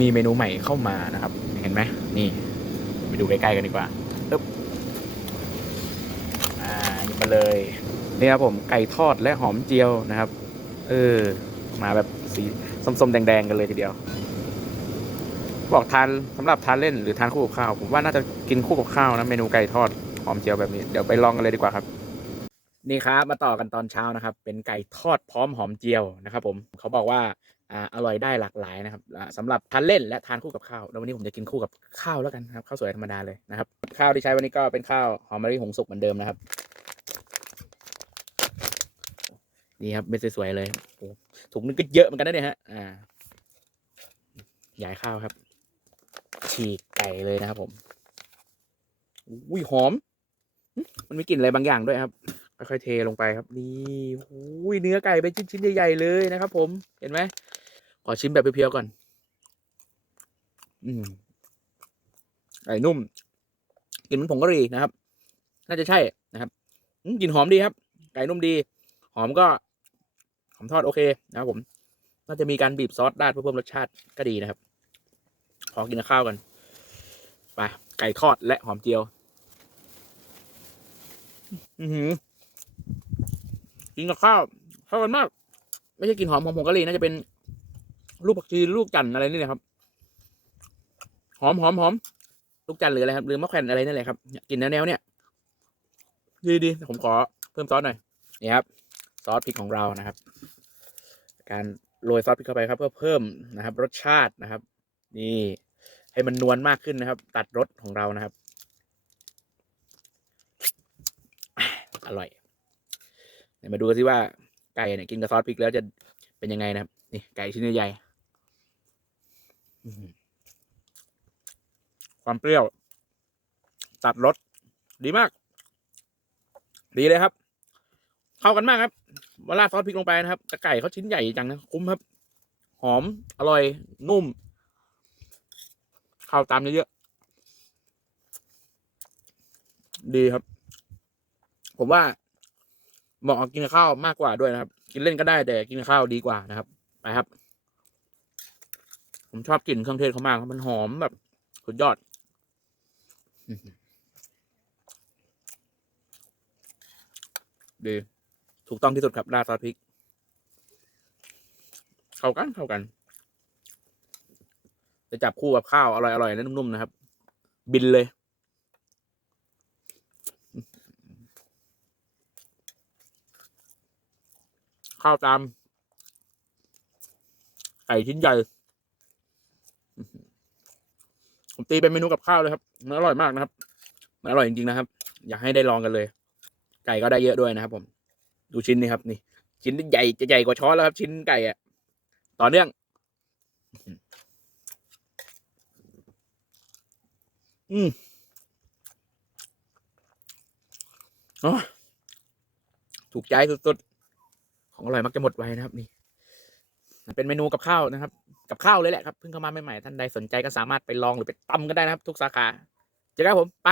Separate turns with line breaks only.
มีเมนูใหม่เข้ามานะครับ เห็นไหมนี่ไปดูใกล้ๆกันดีกว่าอึ๊บอ่าหยิบมาเลยนี่ครับผมไก่ทอดและหอมเจียวนะครับ เออ มาแบบสีส้มๆแดงๆกันเลยทีเดียวบอกทานสำหรับทานเล่นหรือทานคู่กับข้าวผมว่าน่าจะกินคู่กับข้าวนะเมนูไก่ทอดหอมเจียวแบบนี้เดี๋ยวไปลองกันเลยดีกว่าครับ นี่ครับมาต่อกันตอนเช้านะครับ เป็นไก่ทอดพร้อมหอมเจียวนะครับ ผมเขาบอกว่า อ่าอร่อยได้หลากหลายนะครับอ่าสำหรับทานเล่นและทานคู่กับข้าวแล้ววันนี้ผมจะกินคู่กับข้าวแล้วกันครับข้าวสวยธรรมดาเลยนะครับ ข้าวที่ใช้วันนี้ก็เป็นข้าวหอมมะลิหงสุกเหมือนเดิมนะครับนี่ครับเป็นสวยๆเลยถุงนึงก็เยอะเหมือนกันนะเนี่ยฮะอ่าใหญ่ข้าวครับ ฉีกไก่เลยนะครับผมอุ้ยหอม มันมีกลิ่นอะไรบางอย่างด้วยครับค่อยๆเทลงไปครับ นี่อุ้ยเนื้อไก่เป็นชิ้นๆใหญ่ๆเลยนะครับ ผมเห็นไหม ขอชิมแบบเพียวๆก่อน อืมไก่นุ่มกลิ่นมันผงกะหรี่นะครับ น่าจะใช่นะครับกลิ่นหอมดีครับ ไก่นุ่มดี หอมก็หอมทอดโอเคนะครับผม น่าจะมีการบีบซอสราดเพื่อเพิ่มรสชาติก็ดีนะครับ ขอกินกับข้าวกันไปไก่ทอดและหอมเจียว อือหือกินกับข้าวเข้ากันมาก ไม่ใช่กลินหอมของผงกะหรี่น่าจะเป็น ลูกผักชีลูกจันอะไรนี่แหละครับ หอมหอมหอมลูกจันหรืออะไรครับหรือมะแขวนอะไรนั่นแหละครับเนี่ยกลินแนวๆเนี่ย ดีดีผมขอเพิ่มซอสหน่อยนี่ครับ ซอสพริกของเรานะครับ การโรยซอสพริกเข้าไปครับ เพื่อเพิ่มนะครับ รสชาตินะครับ นี่ ให้มันนวลมากขึ้นนะครับ ตัดรสของเรานะครับ อร่อยเดี๋ยวมาดูกันสิว่าไก่เนี่ยกินกับซอสพริกแล้วจะเป็นยังไงนะครับ นี่ไก่ชิ้นใหญ่ ความเปรี้ยว ตัดรสดีมาก ดีเลยครับ เข้ากันมากครับเวลาซอสพริกลงไปนะครับแต่ไก่เขาชิ้นใหญ่จังนะคุ้มครับ หอม อร่อย นุ่ม เข้าตามเยอะๆดีครับ ผมว่าเหมาะกินข้าวมากกว่าด้วยนะครับ กินเล่นก็ได้แต่กินข้าวดีกว่านะครับ ไปครับ ผมชอบกลิ่นเครื่องเทศเขามากครับมันหอมแบบสุดยอด ดี ถูกต้องที่สุดครับราดซอสพริก เข้ากันเข้ากัน จะจับคู่กับข้าวอร่อยๆและนุ่มๆนะครับ บินเลยข้าวตามไก่ชิ้นใหญ่ ผมตีเป็นเมนูกับข้าวเลยครับมันอร่อยมากนะครับมันอร่อยจริงๆนะครับ อยากให้ได้ลองกันเลย ไก่ก็ได้เยอะด้วยนะครับ ผม ดูชิ้นนี้ครับ นี่ ชิ้นใหญ่จะใหญ่กว่าช้อนแล้วครับ ชิ้นไก่อะต่อเนื่องอืมอ้ยถูกใจสุดๆ ของอร่อยมักจะหมดไวนะครับ นี่ เป็นเมนูกับข้าวนะครับ กับข้าวเลยแหละครับเพิ่งเข้ามาใหม่ๆท่านใดสนใจก็สามารถไปลองหรือไปตำก็ได้นะครับ ทุกสาขาเจอกันผมไป